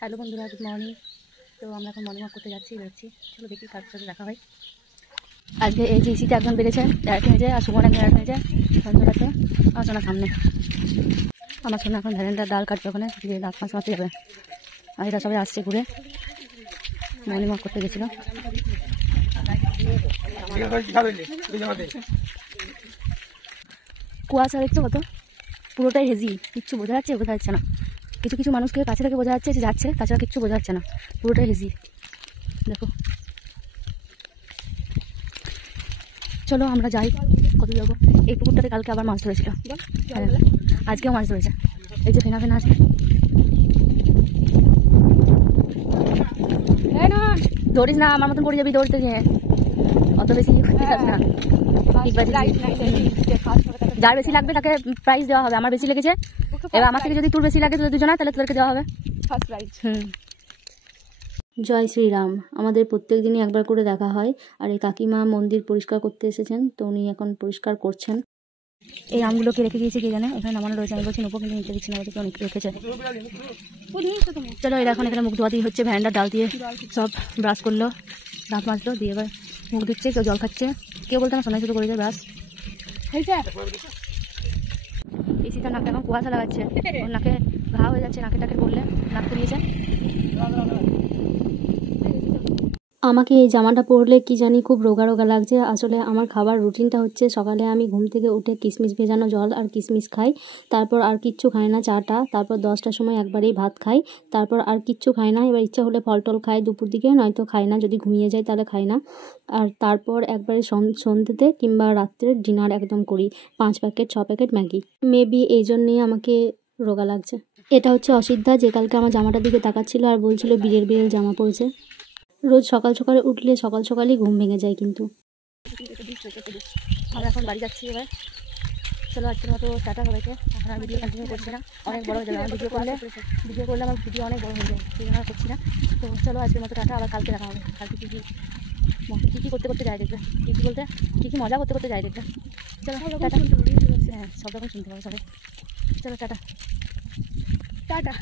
Hello বন্ধুরা, good morning. তো আমরা এখন মর্নিং ওয়াক করতে যাচ্ছি। চলো দেখি কার সাথে দেখা হয়। আজকে এই যে ইসিতে একজন বেড়েছে, ডায়েট হয়ে যায়, আর সুমন একজন ডায়েট হয়ে যায়। সন্ধ্যা আছে আমার সোনার সামনে। আমার সোনা এখন ভ্যালেন্টার ডাল কাটবে, ওখানে দিয়ে দাঁত মাছ মারতে যাবে। আর এরা সবাই আসছে ঘুরে, মর্নিং ওয়াক করতে গেছিলো। কুয়াশা দেখছো কত, পুরোটাই হেজি, কিচ্ছু বোঝা যাচ্ছে না। কিছু কিছু মানুষকে কাছে থেকে বোঝা যাচ্ছে যে যাচ্ছে, তাছাড়া কিচ্ছু বোঝা যাচ্ছে না, পুরোটাই হেজি। দেখো, চলো আমরা যাই। কত যাবো? এই পুকুরটাতে কালকে আবার মাছ ধরেছিল, আজকেও মাছ ধরেছে। এই যে ফেনা আছে। ধরিস না, আমার মতন পড়ে যাবি দৌড়তে গিয়ে, অত বেশি না। যার বেশি লাগবে তাকে প্রাইজ দেওয়া হবে। আমার বেশি লেগেছে, এবার আমার থেকে যদি তোর বেশি লাগে, তোদের দুজনা, তাহলে তোদেরকে দেওয়া হবে ফার্স্ট প্রাইজ। জয় শ্রীরাম। আমাদের প্রত্যেক দিনই একবার করে দেখা হয়। আর এই কাকিমা মন্দির পরিষ্কার করতে এসেছেন, তো উনি এখন পরিষ্কার করছেন। এই আমগুলোকে রেখে দিয়েছে কে জানে, এখানে নামানো রয়েছে। আমি বলছি নেবো, কিন্তু নিতে দিচ্ছি না, ওদেরকে অনেক রেখেছে। চলো, এরা এখন এখানে মুখ ধোয়া দিয়ে হচ্ছে, ভ্যান্ডার ডাল দিয়ে সব ব্রাশ করলো, দাঁত মাজলো, দিয়ে এবার মুখ ধুচ্ছে, কেউ জল খাচ্ছে। কেউ বলতে আমার সোনাই শুধু করে যায় ব্রাশ। এই শীতের নাকটা এখন কুয়াশা লাগাচ্ছে, ওর নাকে ঘা হয়ে যাচ্ছে, নাকে টাকে করলে নাক পুড়িয়েছে। আমাকে এই জামাটা পরলে কি জানি খুব রোগা রোগা লাগছে। আসলে আমার খাবার রুটিনটা হচ্ছে, সকালে আমি ঘুম থেকে উঠে কিশমিশ ভেজানো জল আর কিশমিশ খাই, তারপর আর কিচ্ছু খাই না, চাটা, তারপর 10টার সময় একবারেই ভাত খাই, তারপর আর কিচ্ছু খাই না। এবার ইচ্ছা হলে ফল টল খাই দুপুর দিকে, নয়তো খাই না, যদি ঘুমিয়ে যাই তাহলে খাই না। আর তারপর একবারে সন্ধ্যেতে কিংবা রাত্রে ডিনার একদম করি, 5 প্যাকেট 6 প্যাকেট ম্যাগি। মেবি এই জন্যই আমাকে রোগা লাগছে। এটা হচ্ছে অসিদ্ধা, যে কালকে আমার জামাটার দিকে তাকাচ্ছিল আর বলছিল বিড়েল জামা পড়েছে। রোজ সকাল সকালে উঠলে সকালই ঘুম ভেঙে যায়। কিন্তু আমরা এখন বাড়ি যাচ্ছি। এবার চলো, আজকের মতো টাটা সবাইকে। এখন আর ভিডিও কন্টিনিউ করছি না, অনেক বড় হয়ে যাবে। আমি ভিডিও করলে আমার ভিডিও অনেক বড় হয়ে যায়, সেই জন্য করছি না। তো চলো, আজকের মতো টাটা, আবার কালকে দেখা হবে। কালকে কী করতে যায় দেখবে, কী মজা করতে যায় দেখবে। চলো টাটা। হ্যাঁ, সব রকম শুনতে পাবো সবাই। চলো টাটা।